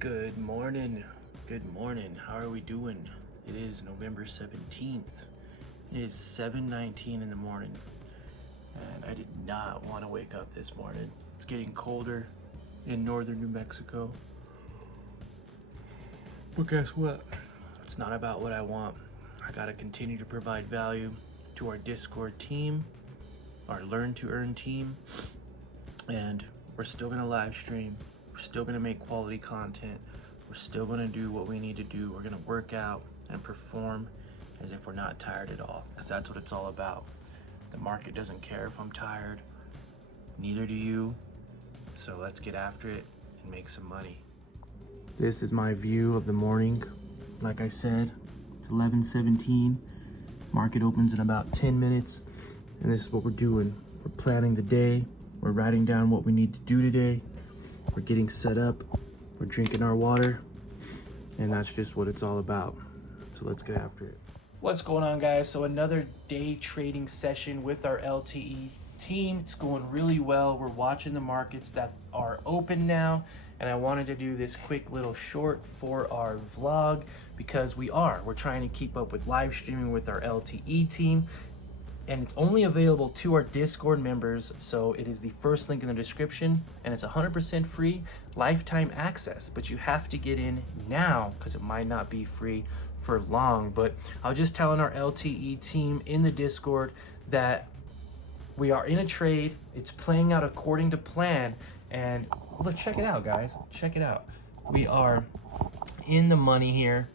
Good morning. Good morning. How are we doing? It is November 17th. It is 7:19 in the morning. And I did not want to wake up this morning. It's getting colder in northern New Mexico. But guess what? It's not about what I want. I gotta continue to provide value to our Discord team, our Learn to Earn team, and we're still gonna live stream. We're still gonna make quality content. We're still gonna do what we need to do. We're gonna work out and perform as if we're not tired at all, because that's what it's all about. The market doesn't care if I'm tired, neither do you. So let's get after it and make some money. This is my view of the morning. Like I said, it's 11:17. Market opens in about 10 minutes. And this is what we're doing. We're planning the day. We're writing down what we need to do today. We're getting set up. We're drinking our water. And that's just what it's all about. So let's get after it. What's going on, guys? So another day trading session with our LTE team. It's going really well. We're watching the markets that are open now. And I wanted to do this quick little short for our vlog because we're trying to keep up with live streaming with our LTE team. And it's only available to our Discord members, so it is the first link in the description, and it's 100% free, lifetime access, but you have to get in now because it might not be free for long. But I was just telling our LTE team in the Discord that we are in a trade. It's playing out according to plan, and look, check it out, guys. Check it out. We are in the money here.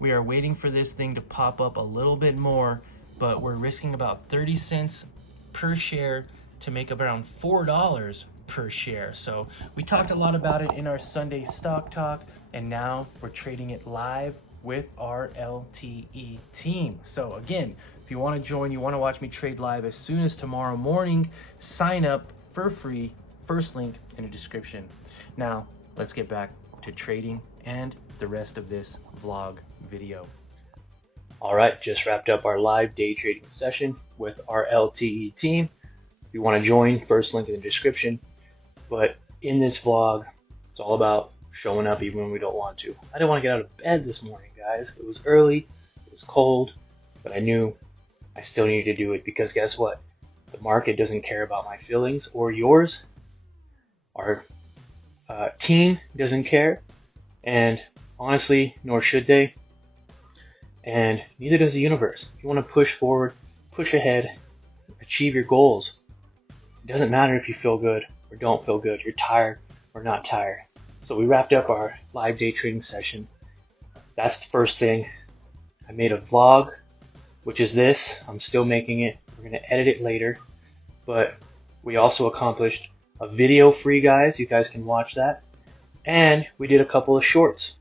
We are waiting for this thing to pop up a little bit more, but we're risking about 30 cents per share to make up around $4 per share. So we talked a lot about it in our Sunday stock talk, and now we're trading it live with our LTE team. So again, if you want to join, you want to watch me trade live as soon as tomorrow morning, sign up for free, first link in the description. Now let's get back to trading and the rest of this vlog video. All right, just wrapped up our live day trading session with our LTE team. If you want to join, first link in the description. But in this vlog, it's all about showing up even when we don't want to. I didn't want to get out of bed this morning, guys. It was early, it was cold, but I knew I still needed to do it because guess what? The market doesn't care about my feelings or yours. Our team doesn't care, and honestly, nor should they. And neither does the universe. If you want to push forward, push ahead, achieve your goals, it doesn't matter if you feel good or don't feel good, you're tired or not tired. So we wrapped up our live day trading session. That's the first thing. I made a vlog, which is this. I'm still making it. We're going to edit it later. But we also accomplished a video for you guys. You guys can watch that. And we did a couple of shorts.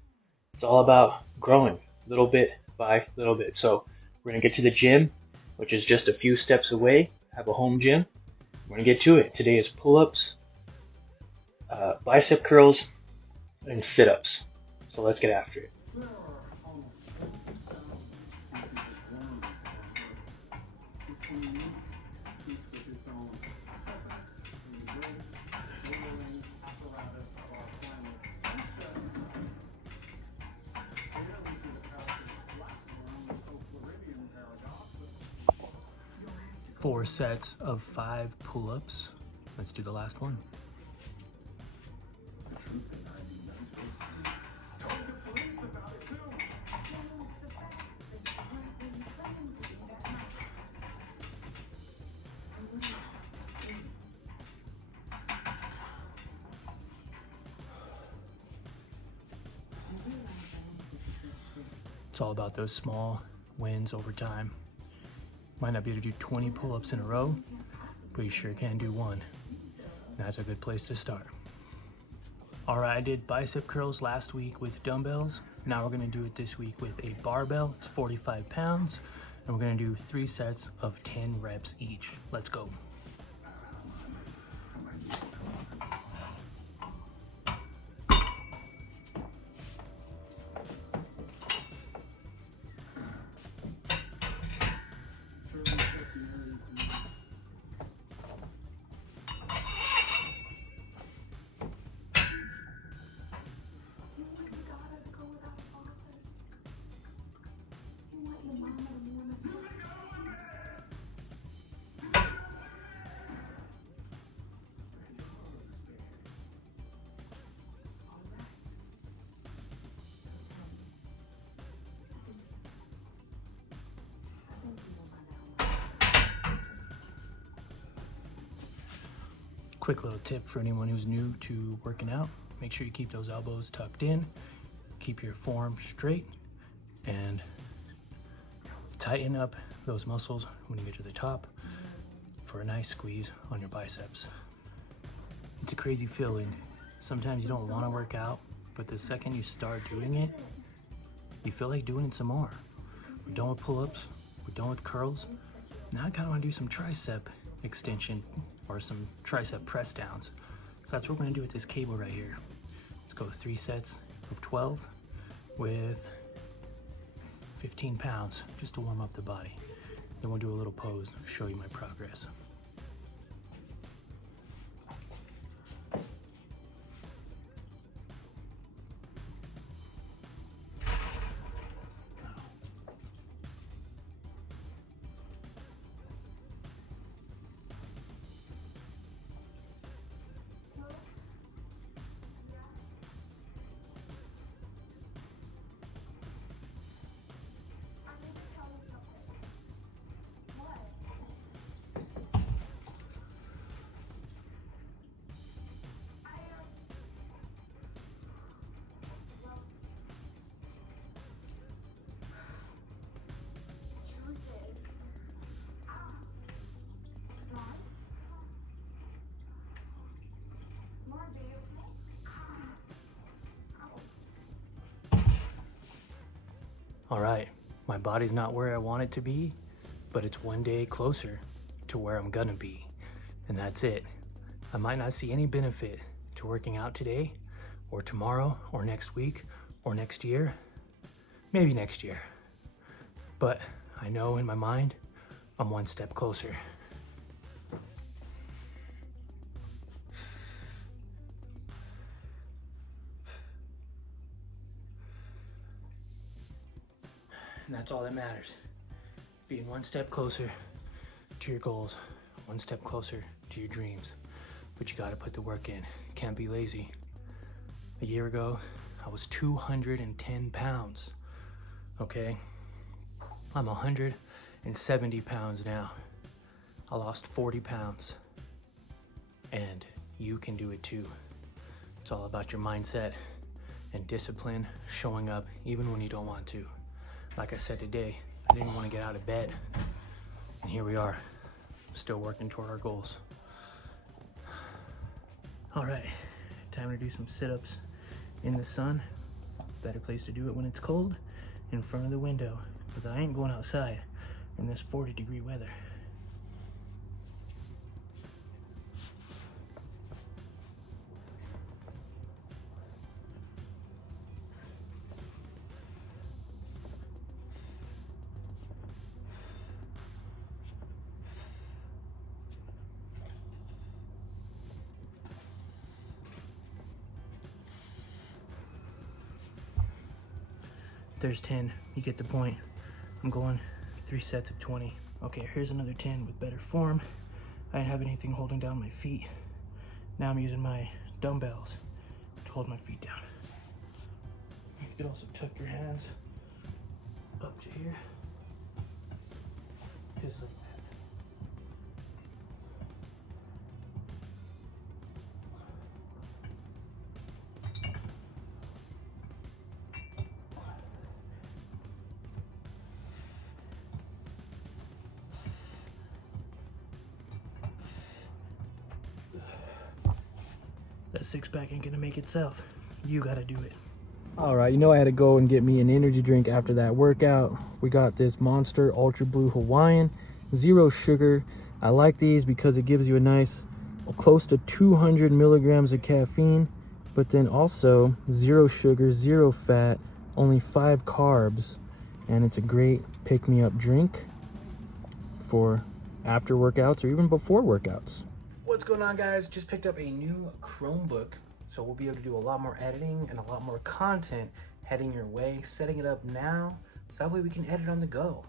It's all about growing little bit by little bit. So we're going to get to the gym, which is just a few steps away. I have a home gym. We're going to get to it. Today is pull-ups, bicep curls, and sit-ups. So let's get after it. Four sets of 5 pull-ups. Let's do the last one. It's all about those small wins over time. Might not be able to do 20 pull-ups in a row, but you sure can do one. That's a good place to start. All right, I did bicep curls last week with dumbbells. Now we're gonna do it this week with a barbell. It's 45 pounds, and we're gonna do 3 sets of 10 reps each. Let's go. Quick little tip for anyone who's new to working out. Make sure you keep those elbows tucked in, keep your forearm straight, and tighten up those muscles when you get to the top for a nice squeeze on your biceps. It's a crazy feeling. Sometimes you don't want to work out, but the second you start doing it, you feel like doing it some more. We're done with pull-ups, we're done with curls. Now I kind of want to do some tricep extension or some tricep press downs. So that's what we're going to do with this cable right here. Let's go 3 sets of 12 with 15 pounds just to warm up the body. Then we'll do a little pose, show you my progress. All right, my body's not where I want it to be, but it's one day closer to where I'm gonna be, and that's it. I might not see any benefit to working out today, or tomorrow, or next week, or next year, maybe next year. But I know in my mind, I'm one step closer. And that's all that matters. Being one step closer to your goals, one step closer to your dreams. But you gotta put the work in. Can't be lazy. A year ago, I was 210 pounds, okay? I'm 170 pounds now. I lost 40 pounds. And you can do it too. It's all about your mindset and discipline, showing up even when you don't want to. Like I said today, I didn't want to get out of bed. And here we are, still working toward our goals. All right, time to do some sit-ups in the sun. Better place to do it when it's cold, in front of the window, because I ain't going outside in this 40-degree weather. There's 10, you get the point. I'm going 3 sets of 20. Okay, here's another 10 with better form. I didn't have anything holding down my feet. Now I'm using my dumbbells to hold my feet down. You can also tuck your hands up to here. Just like that. That six-pack ain't gonna make itself. You gotta do it. All right, you know I had to go and get me an energy drink after that workout. We got this Monster Ultra Blue Hawaiian, 0 sugar. I like these because it gives you a nice, close to 200 milligrams of caffeine, but then also 0 sugar, 0 fat, only 5 carbs. And it's a great pick-me-up drink for after workouts or even before workouts. What's going on, guys? Just picked up a new Chromebook, so we'll be able to do a lot more editing and a lot more content heading your way. Setting it up now, so that way we can edit on the go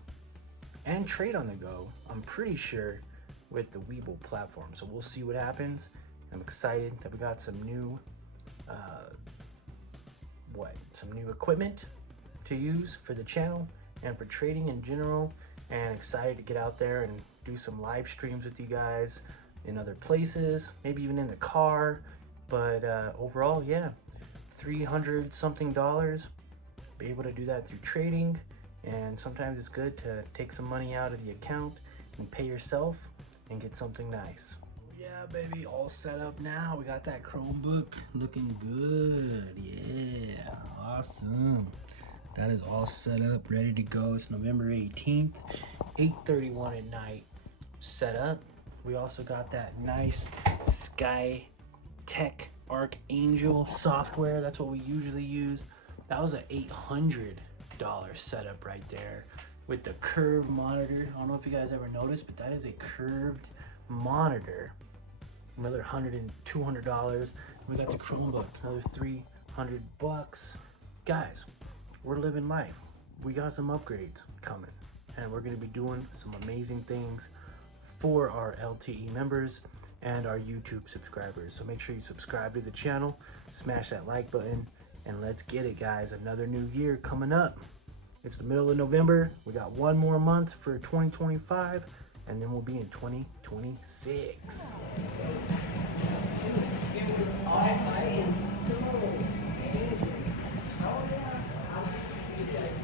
and trade on the go, I'm pretty sure, with the WEBULL platform. So we'll see what happens. I'm excited that we got some new, some new equipment to use for the channel and for trading in general, and excited to get out there and do some live streams with you guys. in other places, maybe even in the car. But overall, yeah, $300 something. Be able to do that through trading, and sometimes it's good to take some money out of the account and pay yourself and get something nice. Yeah, baby, all set up now. We got that Chromebook looking good. Yeah, awesome. That is all set up, ready to go. It's November 18th, 8:31 at night. Set up. We also got that nice Sky Tech Archangel software. That's what we usually use. That was an $800 setup right there with the curved monitor. I don't know if you guys ever noticed, but that is a curved monitor. Another $100 and $200. We got the Chromebook, another $300. Guys, we're living life. We got some upgrades coming, and we're going to be doing some amazing things for our LTE members and our YouTube subscribers. So make sure you subscribe to the channel, smash that like button, and let's get it, guys. Another new year coming up. It's the middle of November. We got one more month for 2025, and then we'll be in 2026. Oh, yeah.